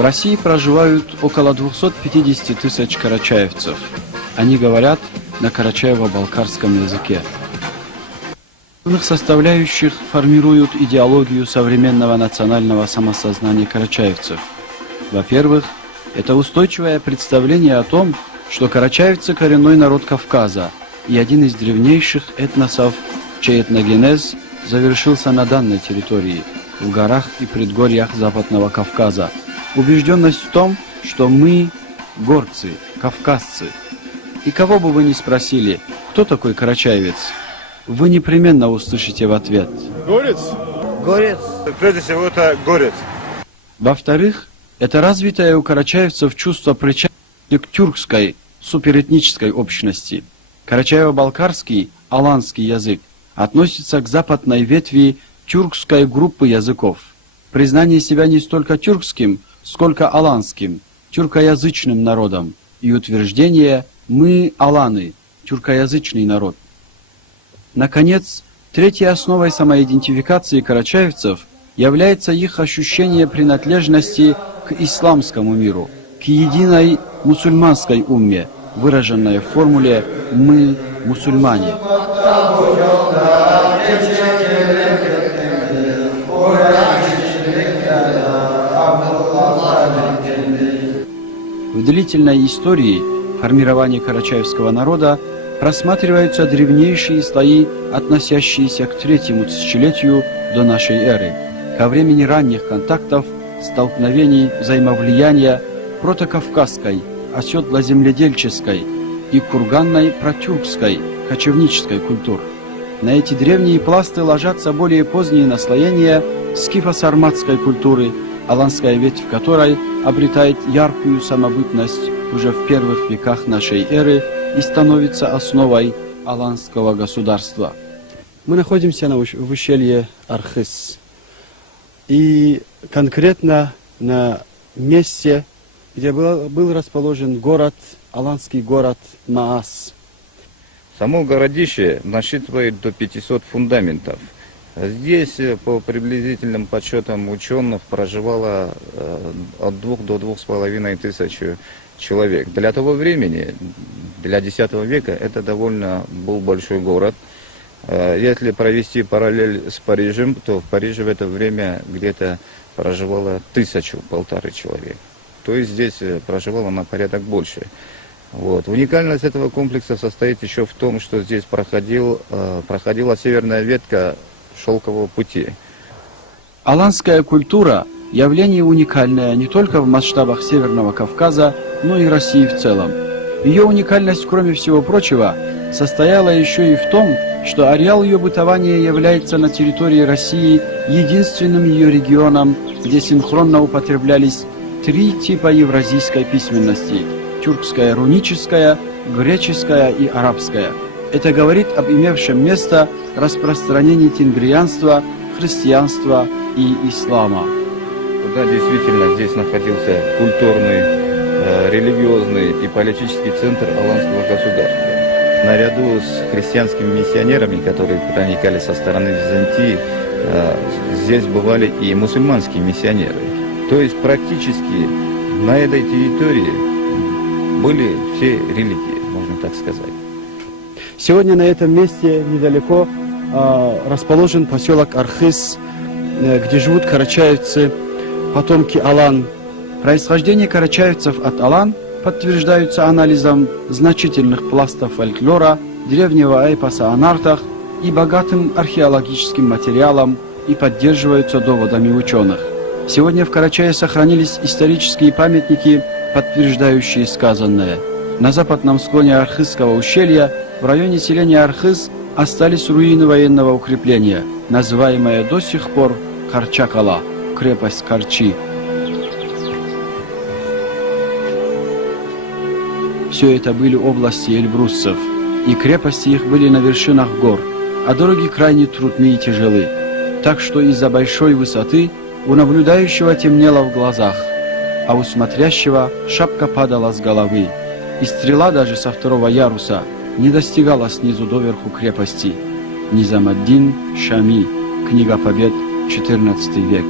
В России проживают около 250 тысяч карачаевцев. Они говорят на карачаево-балкарском языке. Основных составляющих формируют идеологию современного национального самосознания карачаевцев. Во-первых, это устойчивое представление о том, что карачаевцы – коренной народ Кавказа и один из древнейших этносов, чей этногенез завершился на данной территории, в горах и предгорьях Западного Кавказа. Убежденность в том, что мы – горцы, кавказцы. И кого бы вы ни спросили, кто такой карачаевец, вы непременно услышите в ответ: горец. Горец. Прежде всего, это горец. Во-вторых, это развитое у карачаевцев чувство причастности к тюркской суперэтнической общности. Карачаево-балкарский, аланский язык относится к западной ветви тюркской группы языков. Признание себя не столько тюркским, сколько аланским, тюркоязычным народом, и утверждение «мы аланы», тюркоязычный народ. Наконец, третьей основой самоидентификации карачаевцев является их ощущение принадлежности к исламскому миру, к единой мусульманской умме, выраженной в формуле «мы мусульмане». В длительной истории формирования карачаевского народа просматриваются древнейшие слои, относящиеся к третьему тысячелетию до нашей эры, ко времени ранних контактов, столкновений, взаимовлияния протокавказской, оседло-земледельческой и курганной протюркской, кочевнической культур. На эти древние пласты ложатся более поздние наслоения скифо-сарматской культуры, аланская ветвь которой обретает яркую самобытность уже в первых веках нашей эры и становится основой аланского государства. Мы находимся в ущелье Архыз. И конкретно на месте, где был расположен город, аланский город Маас. Само городище насчитывает до 500 фундаментов. Здесь, по приблизительным подсчетам ученых, проживало от 2 до 2,5 тысяч человек. Для того времени, для X века, это довольно был большой город. Если провести параллель с Парижем, то в Париже в это время где-то проживало 1000-1500 человек. То есть здесь проживало на порядок больше. Вот. Уникальность этого комплекса состоит еще в том, что здесь проходила северная ветка шелкового пути. Аланская культура – явление уникальное не только в масштабах Северного Кавказа, но и России в целом. Ее уникальность, кроме всего прочего, состояла еще и в том, что ареал ее бытования является на территории России единственным ее регионом, где синхронно употреблялись 3 типа евразийской письменности – тюркская, руническая, греческая и арабская. Это говорит об имевшем место распространении тенгрианства, христианства и ислама. Да, действительно, здесь находился культурный, религиозный и политический центр аланского государства. Наряду с христианскими миссионерами, которые проникали со стороны Византии, здесь бывали и мусульманские миссионеры. То есть практически на этой территории были все религии, можно так сказать. Сегодня на этом месте недалеко расположен поселок Архыз, где живут карачаевцы, потомки алан. Происхождение карачаевцев от алан подтверждаются анализом значительных пластов фольклора, древнего эпоса о нартах и богатым археологическим материалом и поддерживаются доводами ученых. Сегодня в Карачае сохранились исторические памятники, подтверждающие сказанное. На западном склоне Архызского ущелья, в районе селения Архыз, остались руины военного укрепления, называемое до сих пор Карчакала, крепость Карчи. Все это были области эльбруссов, и крепости их были на вершинах гор, а дороги крайне трудны и тяжелы, так что из-за большой высоты у наблюдающего темнело в глазах, а у смотрящего шапка падала с головы, и стрела даже со 2-го яруса не достигала снизу доверху крепости. Низам ад-Дин Шами, книга Побед, XIV век.